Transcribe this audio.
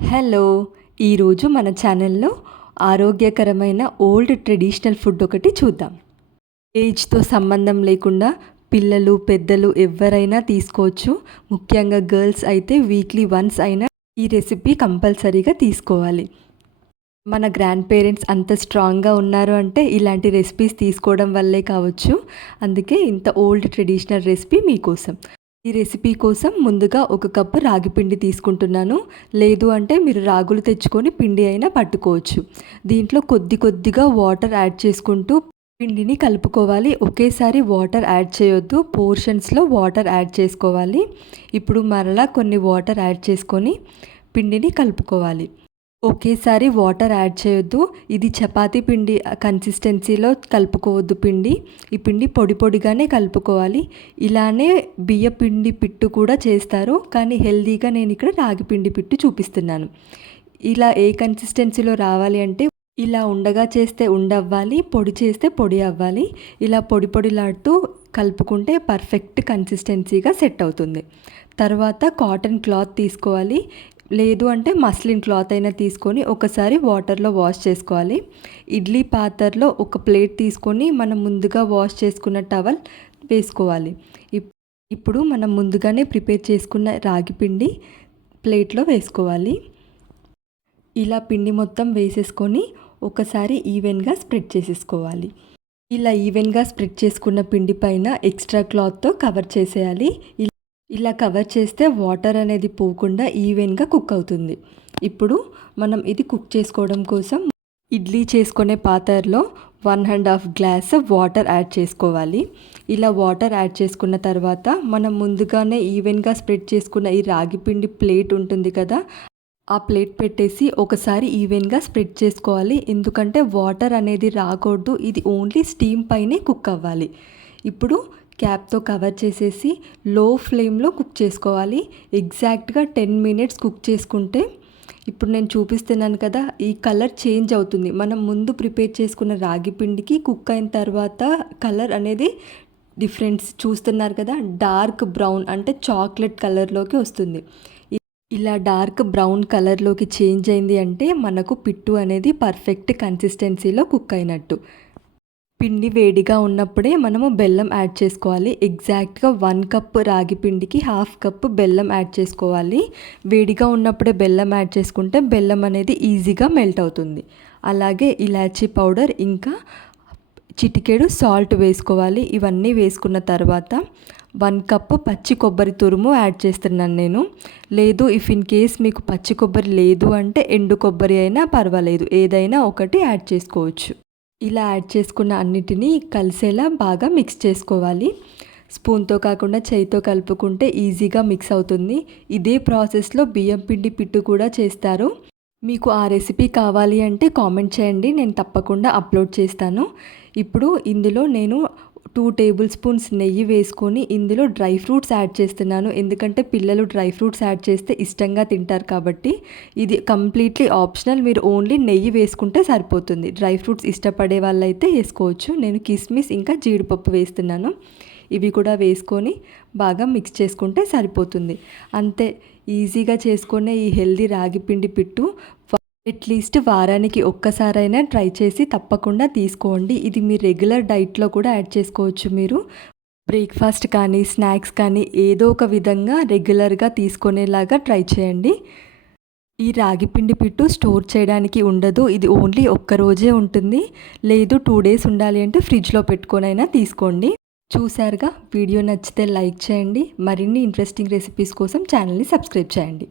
Hello! ఈరోజు మన ఛానల్‌లో ఆరోగ్యకరమైన ఓల్డ్ ట్రెడిషనల్ ఫుడ్ ఒకటి చూద్దాం. ఏజ్‌తో సంబంధం లేకుండా పిల్లలు, పెద్దలు ఎవ్వరైనా తీసుకోవచ్చు. ముఖ్యంగా గర్ల్స్ అయితే వీక్లీ వన్స్ అయినా ఈ రెసిపీ కంపల్సరీగా తీసుకోవాలి. మన గ్రాండ్ పేరెంట్స్ అంత స్ట్రాంగ్‌గా ఉన్నారు అంటే ఇలాంటి రెసిపీస్ తీసుకోవడం వల్లే కావచ్చు. అందుకే ఇంత ఓల్డ్ ట్రెడిషనల్ రెసిపీ మీకోసం. ఈ రెసిపీ కోసం ముందుగా ఒక కప్పు రాగి పిండి తీసుకుంటున్నాను. లేదు అంటే మీరు రాగులు తెచ్చుకొని పిండి అయినా పట్టుకోవచ్చు. దీంట్లో కొద్దిగా వాటర్ యాడ్ చేసుకుంటూ పిండిని కలుపుకోవాలి. ఒకేసారి వాటర్ యాడ్ చేయొద్దు. పోర్షన్స్‌లో వాటర్ యాడ్ చేసుకోవాలి. ఇప్పుడు మరలా కొన్ని వాటర్ యాడ్ చేసుకొని పిండిని కలుపుకోవాలి. ఒకేసారి వాటర్ యాడ్ చేయొద్దు. ఇది చపాతీ పిండి కన్సిస్టెన్సీలో కలుపుకోవద్దు పిండి. ఈ పిండి పొడి పొడిగానే కలుపుకోవాలి. ఇలానే బియ్య పిండి పిట్టు కూడా చేస్తారు. కానీ హెల్తీగా నేను ఇక్కడ రాగి పిండి పిట్టు చూపిస్తున్నాను. ఇలా ఏ కన్సిస్టెన్సీలో రావాలి అంటే ఇలా ఉండగా చేస్తే ఉండవ్వాలి, పొడి చేస్తే పొడి అవ్వాలి. ఇలా పొడి పొడిలాడుతూ కలుపుకుంటే పర్ఫెక్ట్ కన్సిస్టెన్సీగా సెట్ అవుతుంది. తర్వాత కాటన్ క్లాత్ తీసుకోవాలి. లేదు అంటే మస్లిన్ క్లాత్ అయినా తీసుకొని ఒకసారి వాటర్లో వాష్ చేసుకోవాలి. ఇడ్లీ పాత్రలో ఒక ప్లేట్ తీసుకొని మనం ముందుగా వాష్ చేసుకున్న టవల్ వేసుకోవాలి. ఇప్పుడు మనం ముందుగానే ప్రిపేర్ చేసుకున్న రాగి పిండి ప్లేట్లో వేసుకోవాలి. ఇలా పిండి మొత్తం వేసేసుకొని ఒకసారి ఈవెన్గా స్ప్రెడ్ చేసేసుకోవాలి. ఇలా ఈవెన్గా స్ప్రెడ్ చేసుకున్న పిండి పైన ఎక్స్ట్రా క్లాత్తో కవర్ చేసేయాలి. ఇలా కవర్ చేస్తే వాటర్ అనేది పోకుండా ఈవెన్గా కుక్ అవుతుంది. ఇప్పుడు మనం ఇది కుక్ చేసుకోవడం కోసం ఇడ్లీ చేసుకునే పాత్రలో 1½ గ్లాస్ వాటర్ యాడ్ చేసుకోవాలి. ఇలా వాటర్ యాడ్ చేసుకున్న తర్వాత మనం ముందుగానే ఈవెన్గా స్ప్రెడ్ చేసుకున్న ఈ రాగి పిండి ప్లేట్ ఉంటుంది కదా, ఆ ప్లేట్ పెట్టేసి ఒకసారి ఈవెన్గా స్ప్రెడ్ చేసుకోవాలి. ఎందుకంటే వాటర్ అనేది రాకూడదు. ఇది ఓన్లీ స్టీమ్ పైనే కుక్ అవ్వాలి. ఇప్పుడు క్యాప్తో కవర్ చేసేసి లో ఫ్లేమ్లో కుక్ చేసుకోవాలి. ఎగ్జాక్ట్గా 10 మినిట్స్ కుక్ చేసుకుంటే ఇప్పుడు నేను చూపిస్తున్నాను కదా, ఈ కలర్ చేంజ్ అవుతుంది. మనం ముందు ప్రిపేర్ చేసుకున్న రాగి పిండికి కుక్ అయిన తర్వాత కలర్ అనేది డిఫరెన్స్ చూస్తున్నారు కదా, డార్క్ బ్రౌన్ అంటే చాక్లెట్ కలర్లోకి వస్తుంది. ఇలా డార్క్ బ్రౌన్ కలర్లోకి చేంజ్ అయింది అంటే మనకు పిట్టు అనేది పర్ఫెక్ట్ కన్సిస్టెన్సీలో కుక్ అయినట్టు. పిండి వేడిగా ఉన్నప్పుడే మనము బెల్లం యాడ్ చేసుకోవాలి. ఎగ్జాక్ట్గా 1 కప్ రాగి పిండికి 1/2 కప్ బెల్లం యాడ్ చేసుకోవాలి. వేడిగా ఉన్నప్పుడే బెల్లం యాడ్ చేసుకుంటే బెల్లం అనేది ఈజీగా మెల్ట్ అవుతుంది. అలాగే ఇలాచీ పౌడర్ ఇంకా చిటికెడు సాల్ట్ వేసుకోవాలి. ఇవన్నీ వేసుకున్న తర్వాత 1 కప్ పచ్చి కొబ్బరి తురుము యాడ్ చేస్తున్నాను నేను. లేదు ఇన్ కేస్ మీకు పచ్చి కొబ్బరి లేదు అంటే ఎండు కొబ్బరి అయినా పర్వాలేదు, ఏదైనా ఒకటి యాడ్ చేసుకోవచ్చు. ఇలా యాడ్ చేసుకున్న అన్నిటినీ కలిసేలా బాగా మిక్స్ చేసుకోవాలి. స్పూన్తో కాకుండా చేయితో కలుపుకుంటే ఈజీగా మిక్స్ అవుతుంది. ఇదే ప్రాసెస్లో బియ్యం పిండి పిట్టు కూడా చేస్తారు. మీకు ఆ రెసిపీ కావాలి అంటే కామెంట్ చేయండి, నేను తప్పకుండా అప్లోడ్ చేస్తాను. ఇప్పుడు ఇందులో నేను 2 టేబుల్ స్పూన్స్ నెయ్యి వేసుకొని ఇందులో డ్రై ఫ్రూట్స్ యాడ్ చేస్తున్నాను. ఎందుకంటే పిల్లలు డ్రై ఫ్రూట్స్ యాడ్ చేస్తే ఇష్టంగా తింటారు కాబట్టి. ఇది కంప్లీట్లీ ఆప్షనల్. మీరు ఓన్లీ నెయ్యి వేసుకుంటే సరిపోతుంది. డ్రై ఫ్రూట్స్ ఇష్టపడే వాళ్ళైతే వేసుకోవచ్చు. నేను కిస్మిస్ ఇంకా జీడిపప్పు వేస్తున్నాను. ఇవి కూడా వేసుకొని బాగా మిక్స్ చేసుకుంటే సరిపోతుంది. అంతే, ఈజీగా చేసుకునే ఈ హెల్దీ రాగి పిండి పిట్టు అట్లీస్ట్ వారానికి ఒక్కసారైనా ట్రై చేసి తప్పకుండా తీసుకోండి. ఇది మీ రెగ్యులర్ డైట్లో కూడా యాడ్ చేసుకోవచ్చు. మీరు బ్రేక్ఫాస్ట్ కానీ స్నాక్స్ కానీ ఏదో ఒక విధంగా రెగ్యులర్గా తీసుకునేలాగా ట్రై చేయండి. ఈ రాగి పిండి పిట్టు స్టోర్ చేయడానికి ఉండదు. ఇది ఓన్లీ ఒక్కరోజే ఉంటుంది. లేదు 2 డేస్ ఉండాలి అంటే ఫ్రిడ్జ్లో పెట్టుకొనైనా తీసుకోండి. చూసారుగా, వీడియో నచ్చితే లైక్ చేయండి. మరిన్ని ఇంట్రెస్టింగ్ రెసిపీస్ కోసం ఛానల్ని సబ్స్క్రైబ్ చేయండి.